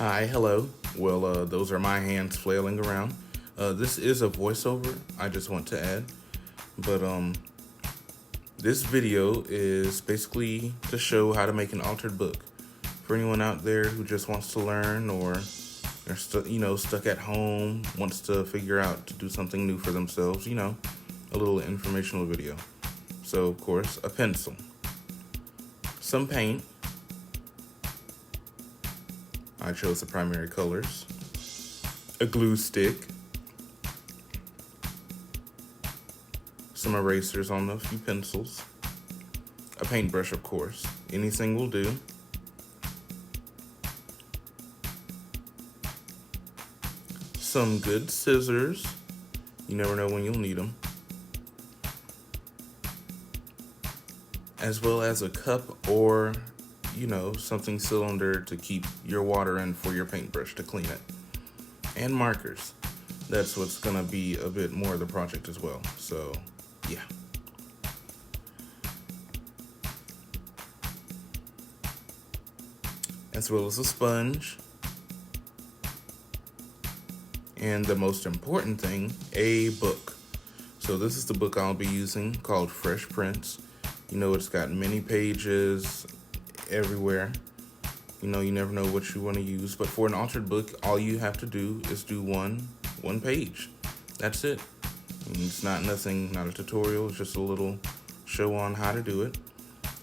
Hi, hello. Well, those are my hands flailing around. This is a voiceover, I just want to add. But this video is basically to show how to make an altered book. For anyone out there who just wants to learn or are stuck at home, wants to figure out to do something new for themselves, a little informational video. So, of course, a pencil, some paint. I chose the primary colors. A glue stick. Some erasers on a few pencils. A paintbrush, of course. Anything will do. Some good scissors. You never know when you'll need them. As well as a cup or something cylinder to keep your water in for your paintbrush to clean it. And markers. That's what's gonna be a bit more of the project as well. So, yeah. As well as a sponge. And the most important thing, a book. So this is the book I'll be using called Fresh Prints. It's got many pages everywhere. You never know what you want to use. But for an altered book, all you have to do is do one page. That's it. It's not a tutorial. It's just a little show on how to do it.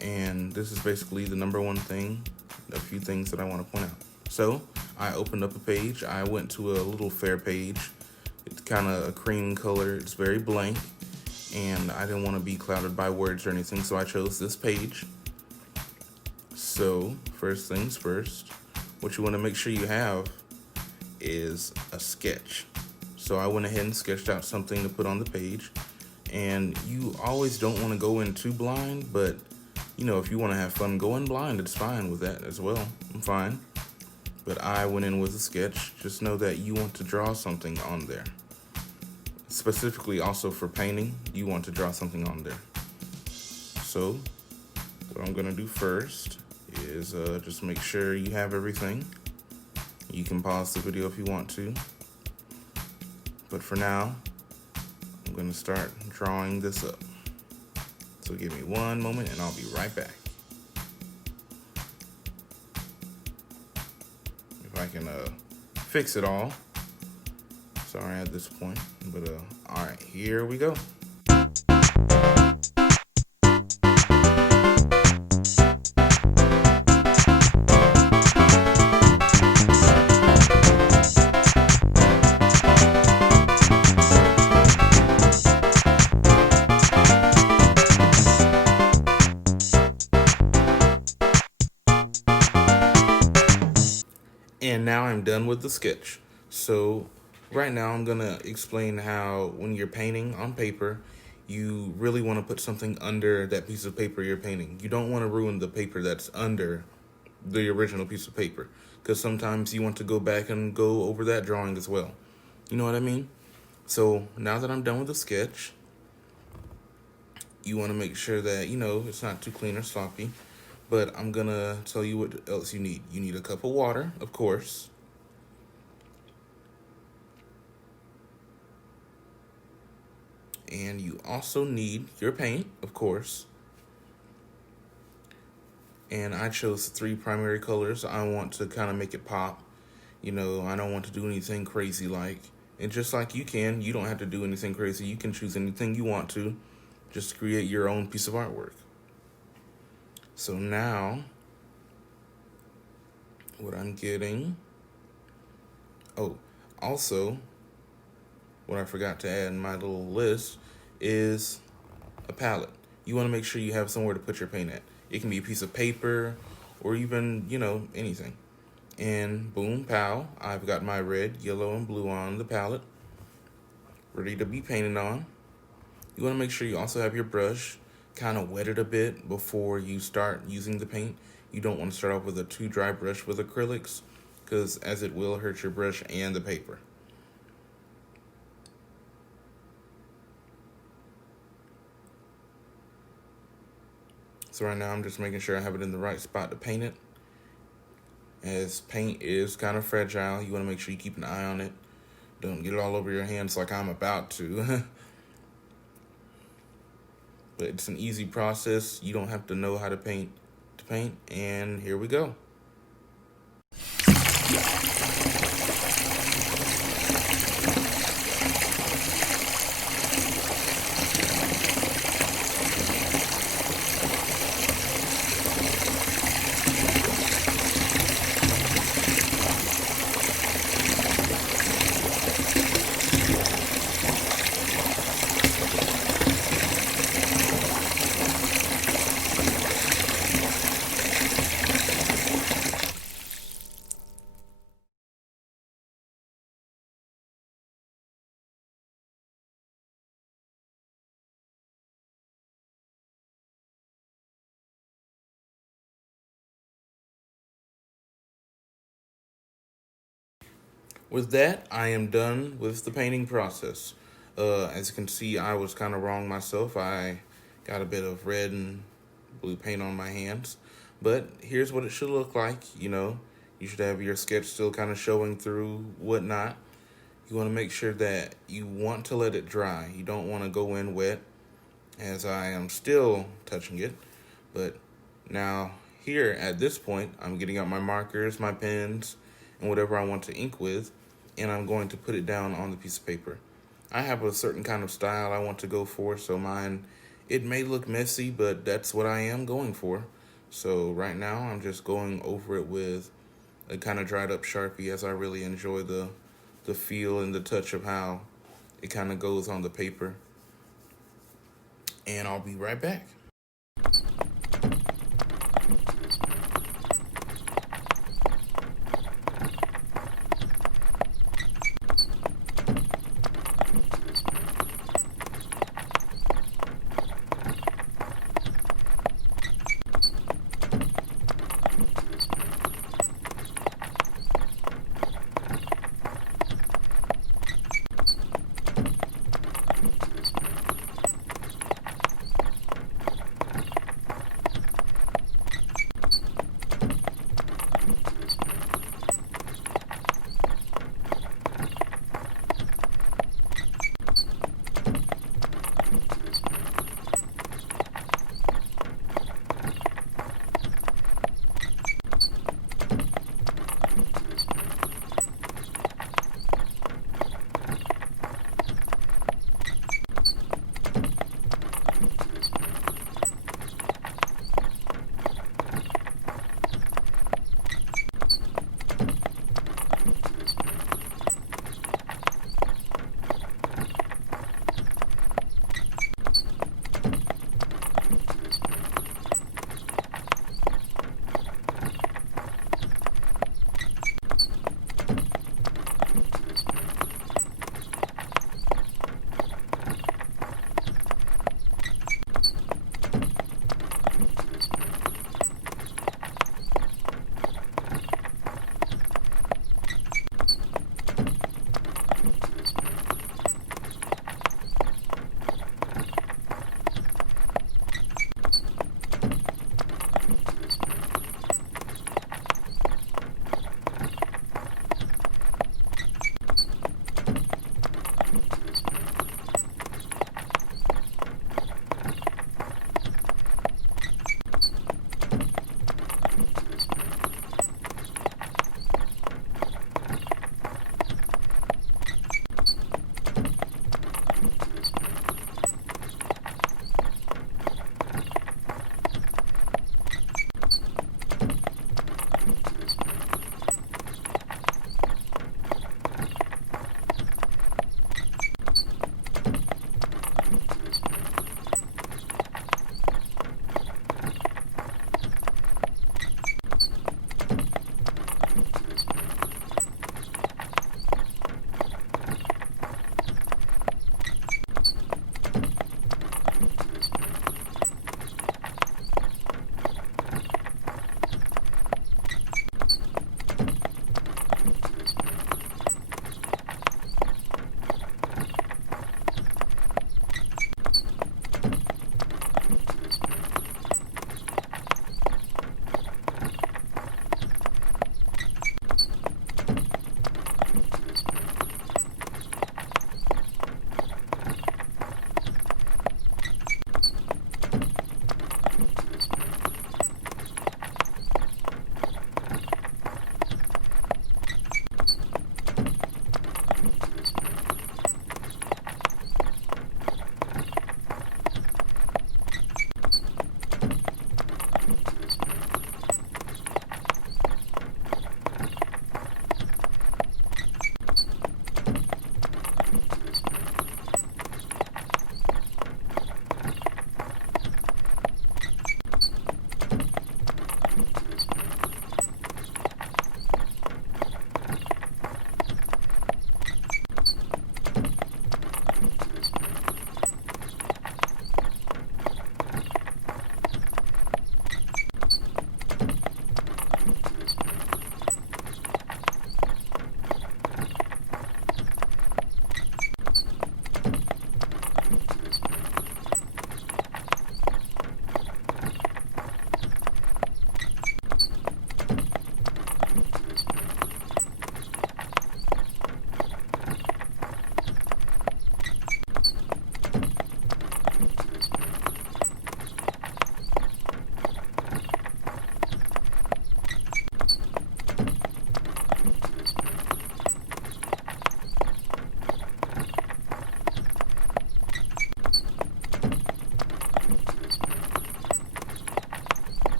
And this is basically the number one thing, a few things that I want to point out. So I opened up a page. I went to a little fair page. It's kind of a cream color. It's very blank. And I didn't want to be clouded by words or anything, so I chose this page. So, first things first, what you want to make sure you have is a sketch. So I went ahead and sketched out something to put on the page. And you always don't want to go in too blind, but if you want to have fun going blind, it's fine with that as well. I'm fine. But I went in with a sketch. Just know that you want to draw something on there. Specifically also for painting, you want to draw something on there. So what I'm gonna do first is just make sure you have everything. You can pause the video if you want to. But for now, I'm gonna start drawing this up. So give me one moment and I'll be right back. If I can fix it all. Sorry at this point, but all right, here we go. And now I'm done with the sketch. So right now I'm gonna explain how when you're painting on paper, you really want to put something under that piece of paper you're painting. You don't want to ruin the paper that's under the original piece of paper, because sometimes you want to go back and go over that drawing as well. You know what I mean? So now that I'm done with the sketch, you want to make sure that, it's not too clean or sloppy. But I'm gonna tell you what else you need. You need a cup of water, of course. And you also need your paint, of course. And I chose 3 primary colors. I want to kind of make it pop. I don't want to do anything crazy like. And just like you don't have to do anything crazy. You can choose anything you want to. Just create your own piece of artwork. So now, what I'm getting, also, what I forgot to add in my little list is a palette. You want to make sure you have somewhere to put your paint at. It can be a piece of paper or even, anything. And boom, pow, I've got my red, yellow, and blue on the palette, ready to be painted on. You want to make sure you also have your brush kind of wet it a bit before you start using the paint. You don't want to start off with a too dry brush with acrylics, because as it will hurt your brush and the paper. So right now I'm just making sure I have it in the right spot to paint it. as paint is kind of fragile. You want to make sure you keep an eye on it. Don't get it all over your hands like I'm about to. But it's an easy process. You don't have to know how to paint to paint. And here we go. With that, I am done with the painting process. As you can see, I was kind of wrong myself. I got a bit of red and blue paint on my hands. But here's what it should look like. You should have your sketch still kind of showing through whatnot. You want to make sure that you want to let it dry. You don't want to go in wet, as I am still touching it. But now here at this point, I'm getting out my markers, my pens, and whatever I want to ink with, and I'm going to put it down on the piece of paper. I have a certain kind of style I want to go for, so mine, it may look messy, but that's what I am going for. So right now, I'm just going over it with a kind of dried up Sharpie, as I really enjoy the feel and the touch of how it kind of goes on the paper. And I'll be right back.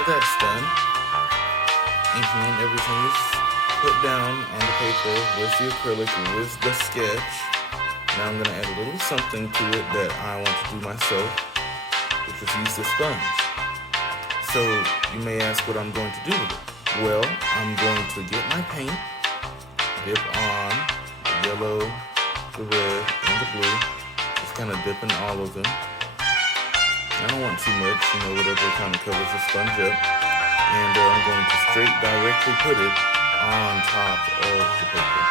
that that's done, inking and everything is put down on the paper with the acrylic, with the sketch. Now I'm going to add a little something to it that I want to do myself, which is use the sponge. So you may ask what I'm going to do with it. Well, I'm going to get my paint, dip on the yellow, the red, and the blue. Just kind of dipping all of them. I don't want too much, whatever kind of covers the sponge up. And I'm going to straight directly put it on top of the paper.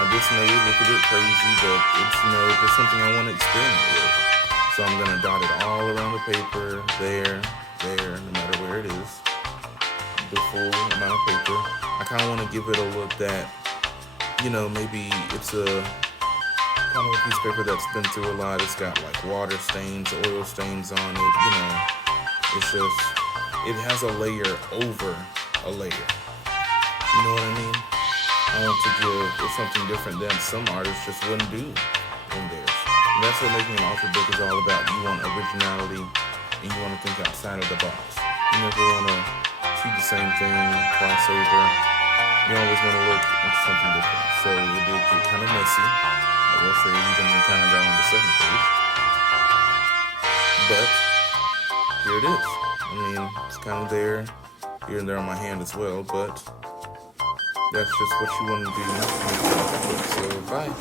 Now this may look a bit crazy, but it's just something I want to experiment with. So I'm going to dot it all around the paper, there, no matter where it is. The full amount of paper. I kind of want to give it a look that, maybe it's a kind of a piece of paper that's been through a lot. It's got like water stains, oil stains on it, It's just, it has a layer over a layer. You know what I mean? I want to give it something different than some artists just wouldn't do in theirs. And that's what making an author book is all about. You want originality and you want to think outside of the box. You never want to see the same thing twice over. You always want to look into something different. So it did get kind of messy. I will say even kind of got on the second page. But here it is. It's kind of there, here and there on my hand as well, but that's just what you want to do. So bye.